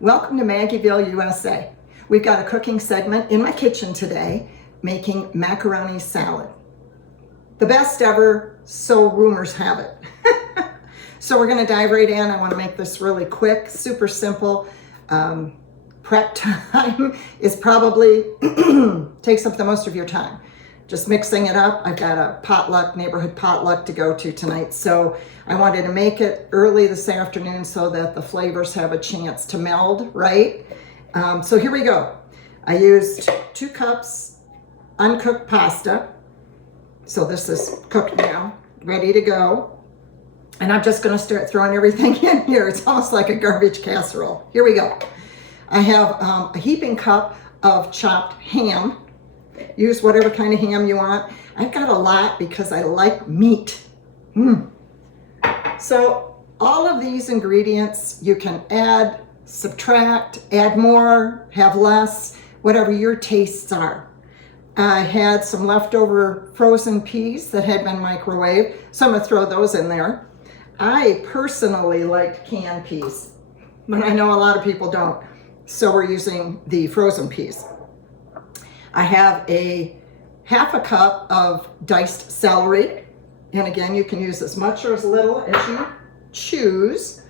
Welcome to Maggieville, USA. We've got a cooking segment in my kitchen today, making macaroni salad. The best ever, so rumors have it. So we're gonna dive right in. I wanna make this really quick, super simple. Prep time is probably, takes up the most of your time. Just mixing it up. I've got a potluck, neighborhood potluck to go to tonight. So I wanted to make it early this afternoon so that the flavors have a chance to meld, right? So here we go. I used 2 cups uncooked pasta. So this is cooked now, ready to go. And I'm just gonna start throwing everything in here. It's almost like a garbage casserole. Here we go. I have a heaping cup of chopped ham. Use whatever kind of ham you want. I've got a lot because I like meat. So all of these ingredients you can add, subtract, add more, have less, whatever your tastes are. I had some leftover frozen peas that had been microwaved, so I'm gonna throw those in there. I personally like canned peas, but I know a lot of people don't. So we're using the frozen peas. I have half a cup of diced celery. And again, you can use as much or as little as you choose.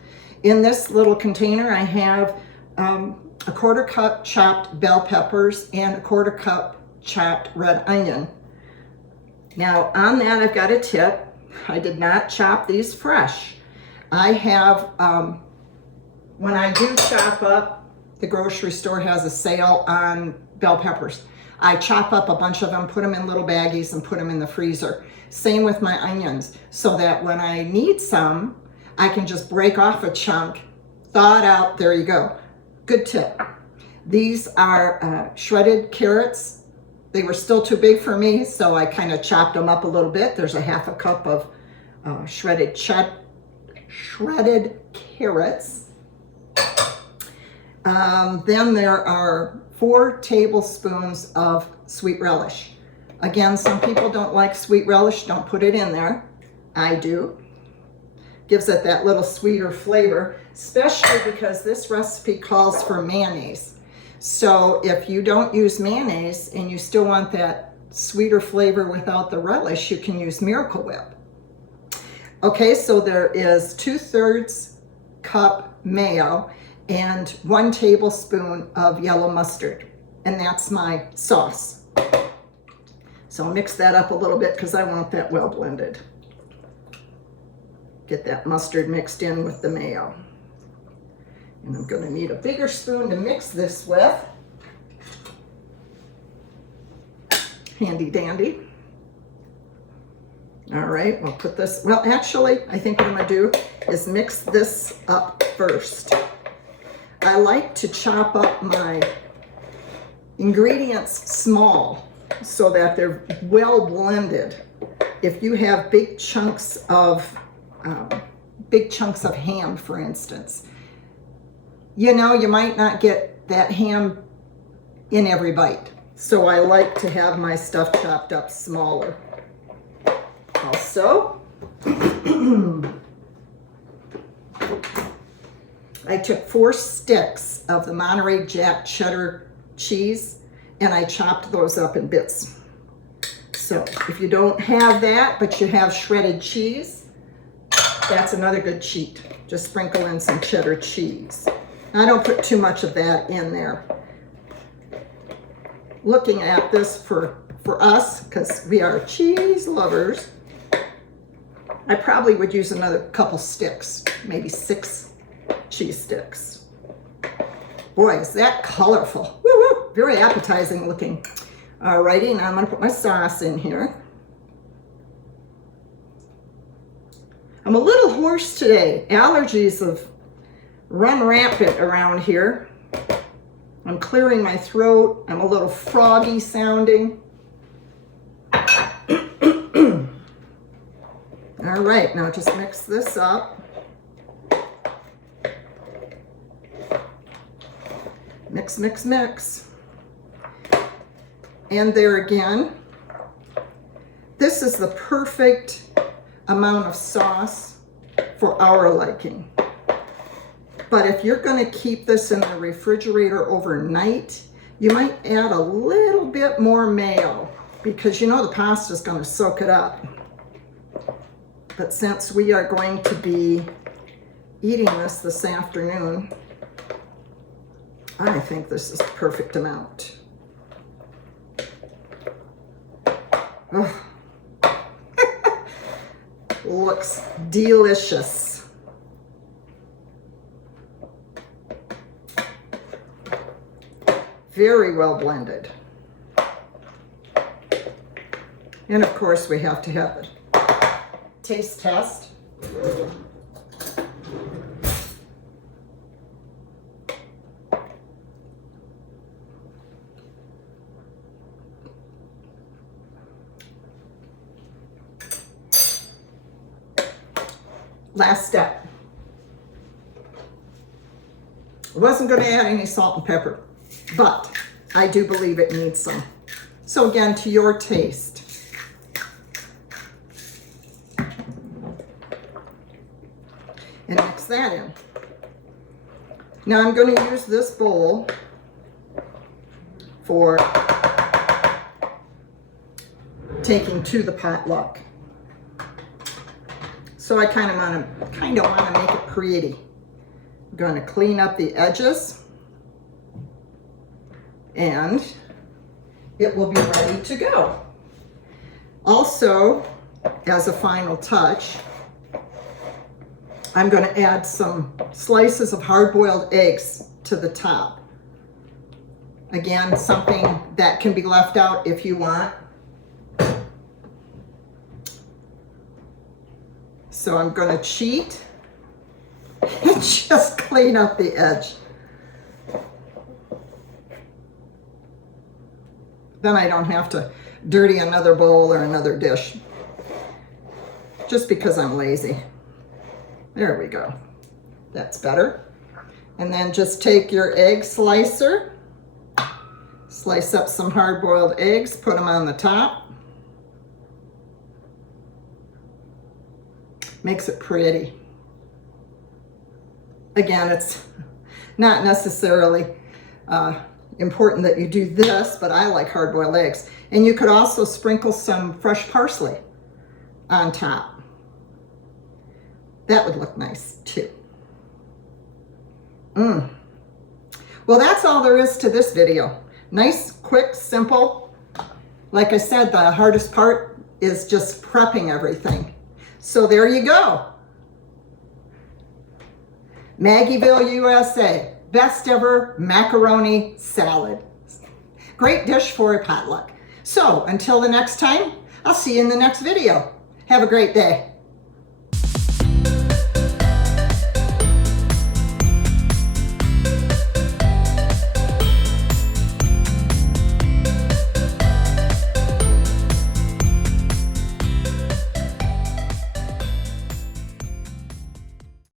In this little container, I have a 1/4 cup chopped bell peppers and a 1/4 cup chopped red onion. Now on that, I've got a tip. I did not chop these fresh. I have, when I do chop up, the grocery store has a sale on bell peppers. I chop up a bunch of them, put them in little baggies and put them in the freezer. Same with my onions, so that when I need some, I can just break off a chunk, thaw it out, there you go. Good tip. These are shredded carrots. They were still too big for me, so I kind of chopped them up a little bit. There's a half a cup of shredded carrots. Then there are 4 tablespoons of sweet relish. Again, some people don't like sweet relish, don't put it in there. I do. Gives it that little sweeter flavor, especially because this recipe calls for mayonnaise. So if you don't use mayonnaise and you still want that sweeter flavor without the relish, you can use Miracle Whip. Okay, so there is 2/3 cup mayo and 1 tablespoon of yellow mustard, and that's my sauce. So I'll mix that up a little bit because I want that well blended. Get that mustard mixed in with the mayo. And I'm gonna need a bigger spoon to mix this with. Handy dandy. All right, we'll put this, well actually, I think what I'm gonna do is mix this up first. I like to chop up my ingredients small so that they're well blended. If you have big chunks of ham, for instance, you know, you might not get that ham in every bite. So I like to have my stuff chopped up smaller. Also, I took 4 sticks of the Monterey Jack cheddar cheese and I chopped those up in bits. So if you don't have that, but you have shredded cheese, that's another good cheat. Just sprinkle in some cheddar cheese. I don't put too much of that in there. Looking at this for us, because we are cheese lovers, I probably would use another couple sticks, maybe 6 cheese sticks. Boy, is that colorful. Woo-hoo, very appetizing looking. Alrighty, now I'm gonna put my sauce in here. I'm a little hoarse today. Allergies have run rampant around here. I'm clearing my throat. I'm a little froggy sounding. All right, now just mix this up. Mix, mix, mix. And there again, this is the perfect amount of sauce for our liking. But if you're going to keep this in the refrigerator overnight, you might add a little bit more mayo because you know the pasta is going to soak it up. But since we are going to be eating this afternoon, I think this is the perfect amount. Oh. Looks delicious. Very well blended. And of course we have to have a taste test. Last step. I wasn't going to add any salt and pepper, but I do believe it needs some. So again, to your taste. And mix that in. Now I'm going to use this bowl for taking to the potluck. So I kind of want to make it pretty. I'm going to clean up the edges and it will be ready to go. Also, as a final touch, I'm going to add some slices of hard-boiled eggs to the top. Again, something that can be left out if you want. So I'm going to cheat and just clean up the edge. Then I don't have to dirty another bowl or another dish, just because I'm lazy. There we go. That's better. And then just take your egg slicer, slice up some hard-boiled eggs, put them on the top. Makes it pretty. Again, it's not necessarily important that you do this, but I like hard-boiled eggs. And you could also sprinkle some fresh parsley on top. That would look nice too. Well, that's all there is to this video. Nice, quick, simple. Like I said, the hardest part is just prepping everything. So there you go. Maggieville, USA, best ever macaroni salad. Great dish for a potluck. So until the next time, I'll see you in the next video. Have a great day.